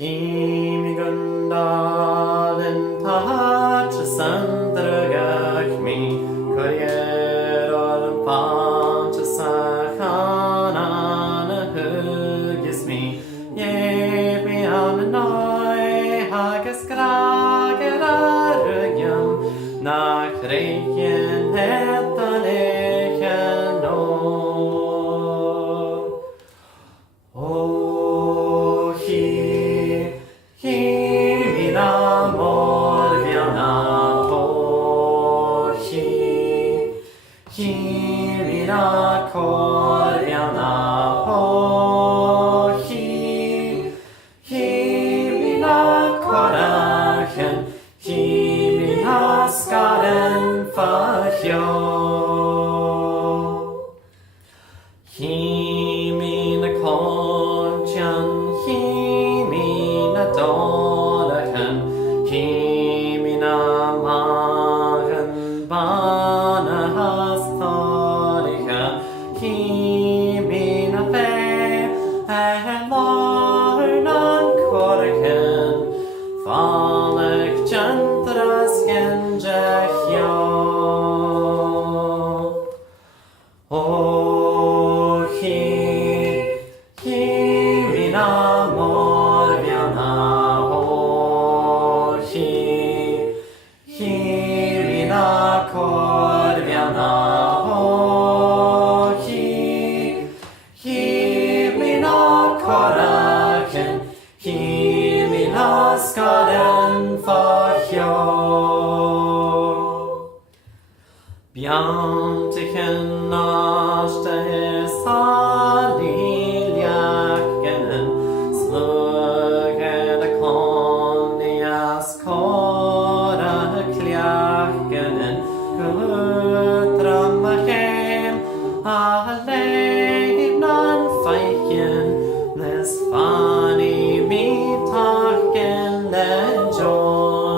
힘이 군다는 타치 산드르가크미 그리에로는 판치 사하나는 흑이스미 예비하는 너의 하게스크라게라르겸 나 그레이엔 했던 에겐노 힘이나 몰려나 보히 힘이나 걸려나 보히 힘이나 거라hen 힘이나 skaren fahyo 힘이나 konjan 힘이나 dolehen 힘이나 magen bana hastariha 힘이나 fe larnan korgen falek jantras genjehyo 힘이나 몰려나 오히 힘이나 걸려나 오히 힘이나 거라겐 힘이나 skaren fahyo Bjantiken nashte saliljakenen Smugede konjas kora kljakenen Gudramahem alevnan feiken Nes fani mitaken lejoin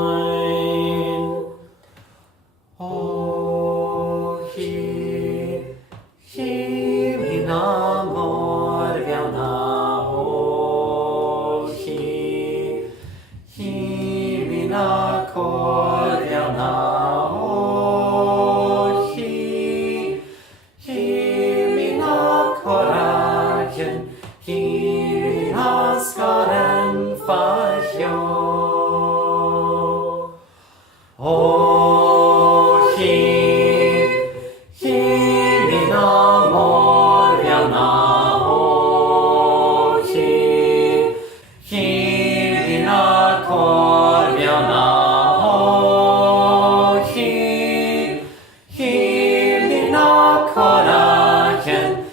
힘이나 몰려나 오히 힘이나 걸려나 오히 힘이나 거라겐 힘이나 skaren fahyo 힘이나 몰려나 오히 힘이나 걸려나 오히 힘이나 거라겐